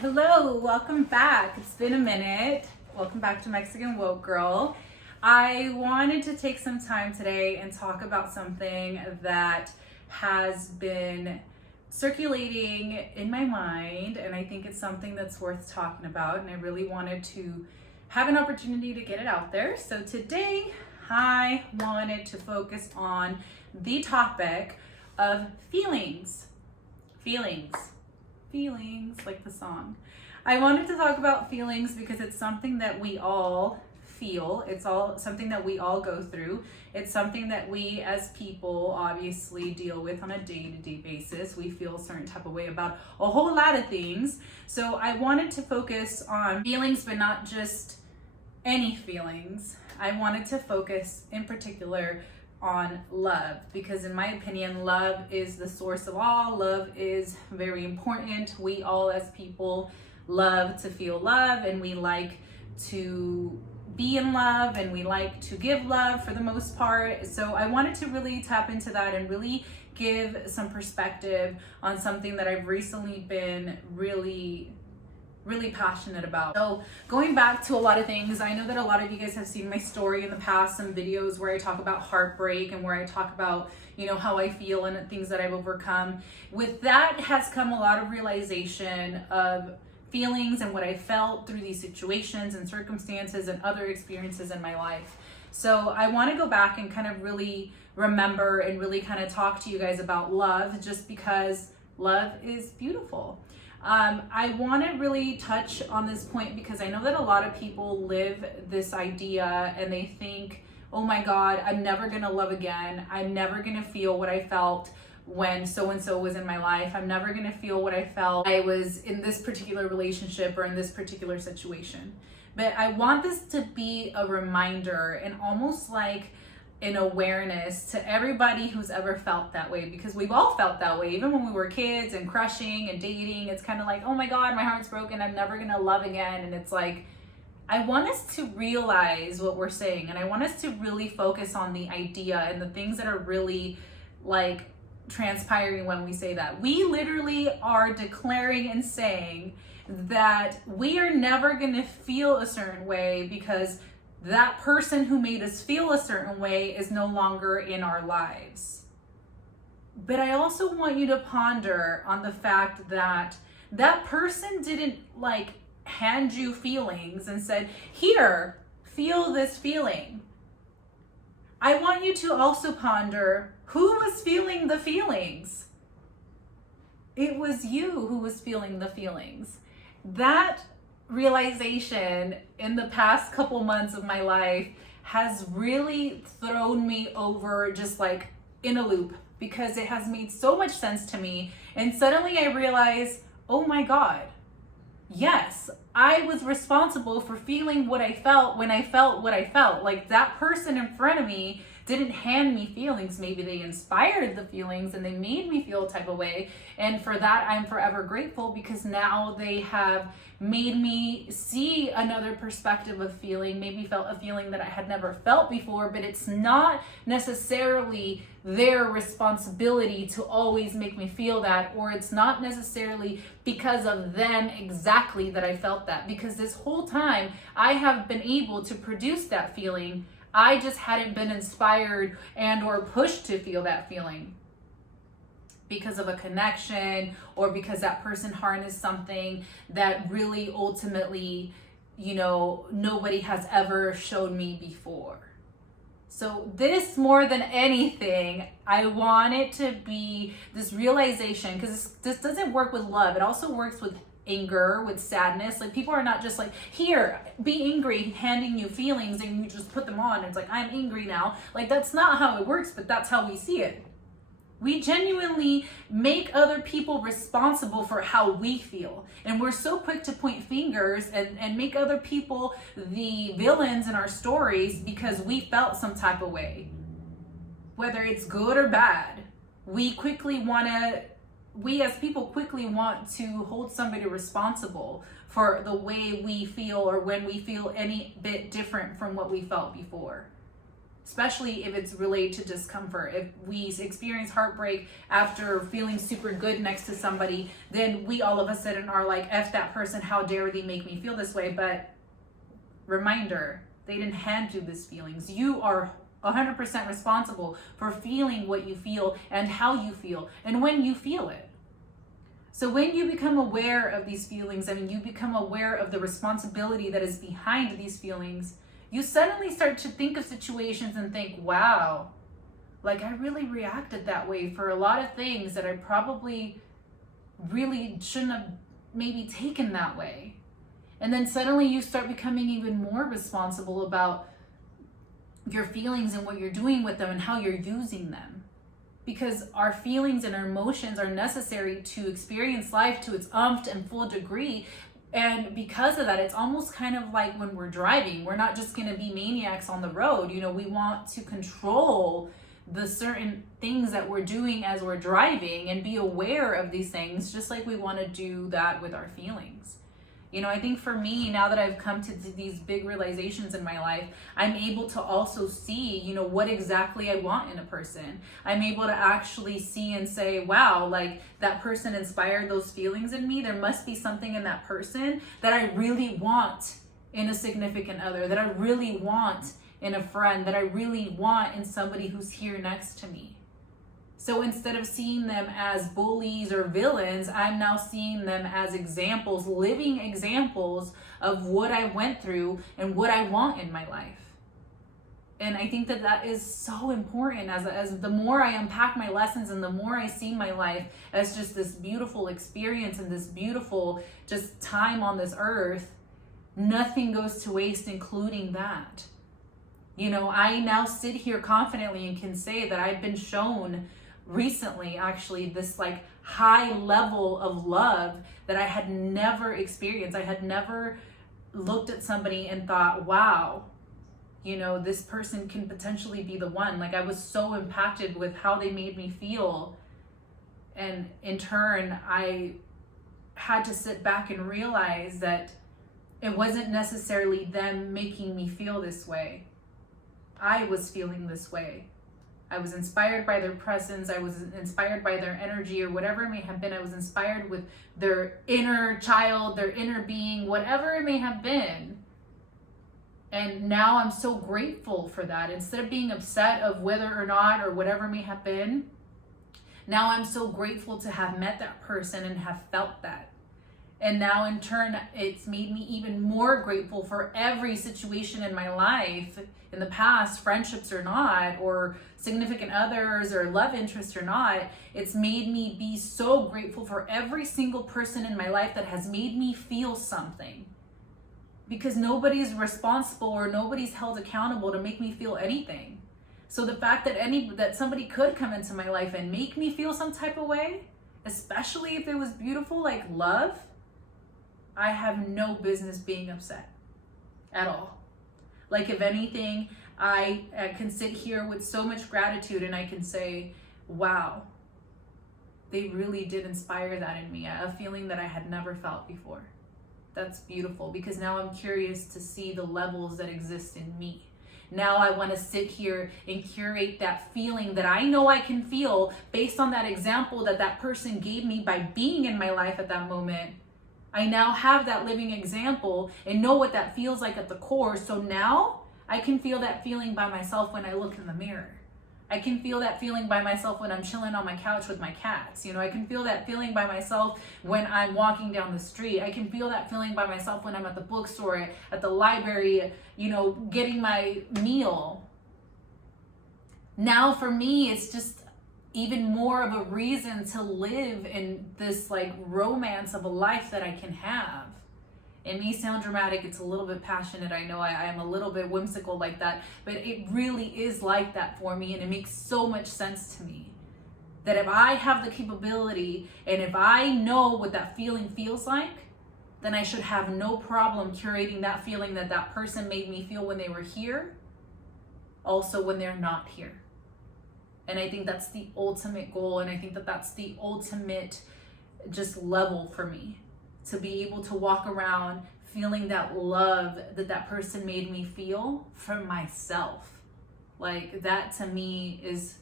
Hello, welcome back. It's been a minute. Welcome back to Mexican Woke Girl. I wanted to take some time today and talk about something that has been circulating in my mind, and I think it's something that's worth talking about, and I really wanted to have an opportunity to get it out there. So today I wanted to focus on the topic of feelings, like the song. I wanted to talk about feelings because it's something that we all feel. It's all something that we all go through. It's something that we as people obviously deal with on a day-to-day basis. We feel a certain type of way about a whole lot of things. So I wanted to focus on feelings, but not just any feelings. I wanted to focus in particular on love, because in my opinion, love is the source of all. Love is very important. We all as people love to feel love, and we like to be in love, and we like to give love for the most part. So I wanted to really tap into that and really give some perspective on something that I've recently been really passionate about. So going back to a lot of things, I know that a lot of you guys have seen my story in the past, some videos where I talk about heartbreak and where I talk about, how I feel and things that I've overcome. With that has come a lot of realization of feelings and what I felt through these situations and circumstances and other experiences in my life. So I want to go back and kind of really remember and really kind of talk to you guys about love, just because love is beautiful. I want to really touch on this point because I know that a lot of people live this idea and they think, oh my God, I'm never going to love again. I'm never going to feel what I felt when so-and-so was in my life. I'm never going to feel what I felt I was in this particular relationship or in this particular situation. But I want this to be a reminder and almost like an awareness to everybody who's ever felt that way, because we've all felt that way. Even when we were kids and crushing and dating, it's kind of like, oh my God, my heart's broken. I'm never going to love again. And it's like, I want us to realize what we're saying, and I want us to really focus on the idea and the things that are really like transpiring when we say that. We literally are declaring and saying that we are never going to feel a certain way because that person who made us feel a certain way is no longer in our lives. But I also want you to ponder on the fact that that person didn't like hand you feelings and said, here, feel this feeling. I want you to also ponder who was feeling the feelings. It was you who was feeling the feelings. That realization in the past couple months of my life has really thrown me over just like in a loop, because it has made so much sense to me. And suddenly I realized, oh my God, yes, I was responsible for feeling what I felt when I felt what I felt. Like that person in front of me didn't hand me feelings. Maybe they inspired the feelings and they made me feel a type of way. And for that, I'm forever grateful, because now they have made me see another perspective of feeling, maybe felt a feeling that I had never felt before, but it's not necessarily their responsibility to always make me feel that, or it's not necessarily because of them exactly that I felt that, because this whole time I have been able to produce that feeling. I just hadn't been inspired and or pushed to feel that feeling because of a connection, or because that person harnessed something that really ultimately, nobody has ever shown me before. So this, more than anything, I want it to be this realization, because this doesn't work with love. It also works with anger, with sadness. Like, people are not just like, here, be angry, handing you feelings and you just put them on. It's like, I'm angry now. Like, that's not how it works, but that's how we see it. We genuinely make other people responsible for how we feel. And we're so quick to point fingers and make other people the villains in our stories because we felt some type of way. Whether it's good or bad, we as people quickly want to hold somebody responsible for the way we feel, or when we feel any bit different from what we felt before. especially if it's related to discomfort. If we experience heartbreak after feeling super good next to somebody, then we all of a sudden are like, F that person, how dare they make me feel this way? But reminder, they didn't hand you these feelings. You are 100% responsible for feeling what you feel and how you feel and when you feel it. So when you become aware of these feelings, you become aware of the responsibility that is behind these feelings, you suddenly start to think of situations and think, wow, like I really reacted that way for a lot of things that I probably really shouldn't have maybe taken that way. And then suddenly you start becoming even more responsible about your feelings and what you're doing with them and how you're using them. Because our feelings and our emotions are necessary to experience life to its and full degree. And because of that, it's almost kind of like when we're driving, we're not just going to be maniacs on the road. You know, we want to control the certain things that we're doing as we're driving and be aware of these things, just like we want to do that with our feelings. You know, I think for me, now that I've come to these big realizations in my life, I'm able to also see, you know, what exactly I want in a person. I'm able to actually see and say, wow, like that person inspired those feelings in me. There must be something in that person that I really want in a significant other, that I really want in a friend, that I really want in somebody who's here next to me. So instead of seeing them as bullies or villains, I'm now seeing them as examples, living examples of what I went through and what I want in my life. And I think that that is so important as the more I unpack my lessons and the more I see my life as just this beautiful experience and this beautiful just time on this earth, nothing goes to waste, including that. You know, I now sit here confidently and can say that I've been shown recently actually this like high level of love that I had never experienced. I had never looked at somebody and thought, wow, you know, this person can potentially be the one. Like I was so impacted with how they made me feel. And in turn, I had to sit back and realize that it wasn't necessarily them making me feel this way. I was feeling this way. I was inspired by their presence. I was inspired by their energy or whatever it may have been. I was inspired with their inner child, their inner being, whatever it may have been. And now I'm so grateful for that. Instead of being upset of whether or not or whatever may have been, now I'm so grateful to have met that person and have felt that. And now in turn, it's made me even more grateful for every situation in my life in the past, friendships or not, or significant others or love interests or not. It's made me be so grateful for every single person in my life that has made me feel something. Because nobody's responsible or nobody's held accountable to make me feel anything. So the fact that somebody could come into my life and make me feel some type of way, especially if it was beautiful, like love, I have no business being upset at all. Like if anything, I can sit here with so much gratitude and I can say, wow, they really did inspire that in me, a feeling that I had never felt before. That's beautiful, because now I'm curious to see the levels that exist in me. Now I want to sit here and curate that feeling that I know I can feel based on that example that that person gave me by being in my life at that moment. I now have that living example and know what that feels like at the core. So now I can feel that feeling by myself when I look in the mirror. I can feel that feeling by myself when I'm chilling on my couch with my cats. You know, I can feel that feeling by myself when I'm walking down the street. I can feel that feeling by myself when I'm at the bookstore, at the library, you know, getting my meal. Now for me, it's just even more of a reason to live in this like romance of a life that I can have. It may sound dramatic, it's a little bit passionate, I know I am a little bit whimsical like that, but it really is like that for me, and it makes so much sense to me. That if I have the capability and if I know what that feeling feels like, then I should have no problem curating that feeling that that person made me feel when they were here, also when they're not here. And I think that's the ultimate goal, and I think that that's the ultimate just level for me, to be able to walk around feeling that love that that person made me feel for myself. Like, that to me is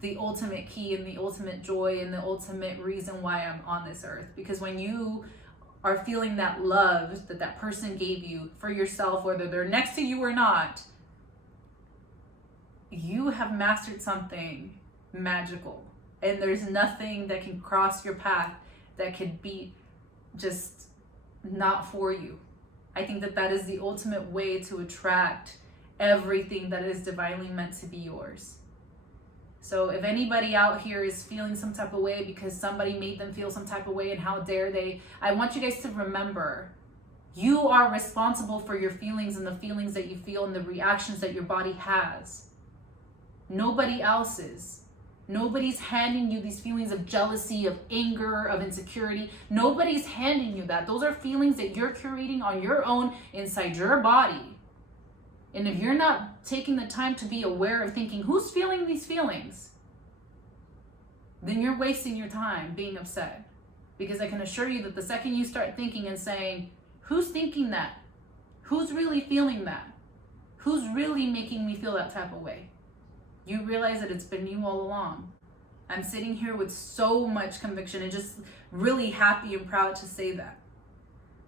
the ultimate key and the ultimate joy and the ultimate reason why I'm on this earth. Because when you are feeling that love that that person gave you for yourself, whether they're next to you or not, you have mastered something magical. And there's nothing that can cross your path that could be just not for you. I think that that is the ultimate way to attract everything that is divinely meant to be yours. So if anybody out here is feeling some type of way because somebody made them feel some type of way and how dare they, I want you guys to remember, you are responsible for your feelings and the feelings that you feel and the reactions that your body has. Nobody else is. Nobody's handing you these feelings of jealousy, of anger, of insecurity. Nobody's handing you that. Those are feelings that you're creating on your own inside your body. And if you're not taking the time to be aware of thinking, who's feeling these feelings? Then you're wasting your time being upset. Because I can assure you that the second you start thinking and saying, who's thinking that? Who's really feeling that? Who's really making me feel that type of way? You realize that it's been you all along. I'm sitting here with so much conviction and just really happy and proud to say that.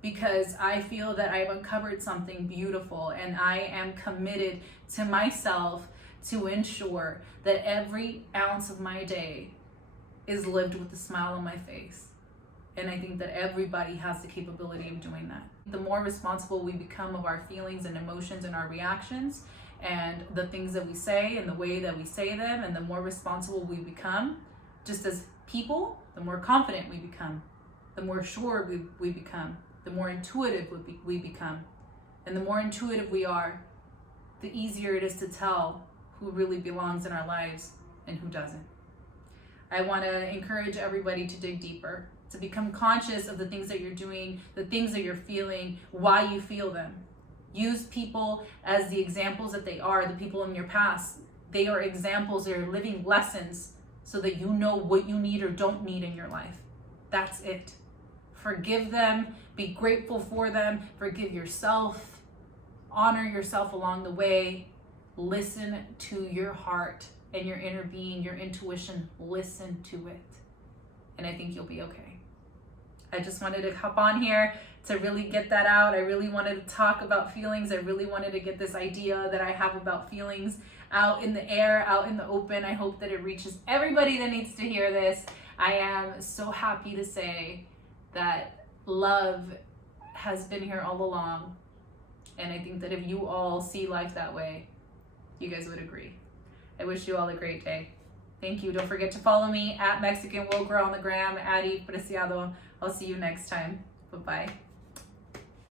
Because I feel that I've uncovered something beautiful, and I am committed to myself to ensure that every ounce of my day is lived with a smile on my face. And I think that everybody has the capability of doing that. The more responsible we become of our feelings and emotions and our reactions and the things that we say and the way that we say them, and the more responsible we become just as people, the more confident we become, the more sure we become, the more intuitive we become. And the more intuitive we are, the easier it is to tell who really belongs in our lives and who doesn't. I want to encourage everybody to dig deeper, to become conscious of the things that you're doing, the things that you're feeling, why you feel them. Use people as the examples that they are, the people in your past. They are examples, they are living lessons so that you know what you need or don't need in your life. That's it. Forgive them, be grateful for them, forgive yourself, honor yourself along the way. Listen to your heart and your inner being, your intuition. Listen to it. And I think you'll be okay. I just wanted to hop on here to really get that out. I really wanted to talk about feelings. I really wanted to get this idea that I have about feelings out in the air, out in the open. I hope that it reaches everybody that needs to hear this. I am so happy to say that love has been here all along. And I think that if you all see life that way, you guys would agree. I wish you all a great day. Thank you. Don't forget to follow me at Mexican Will Grow on the gram, at Eve Preciado. I'll see you next time. Bye-bye.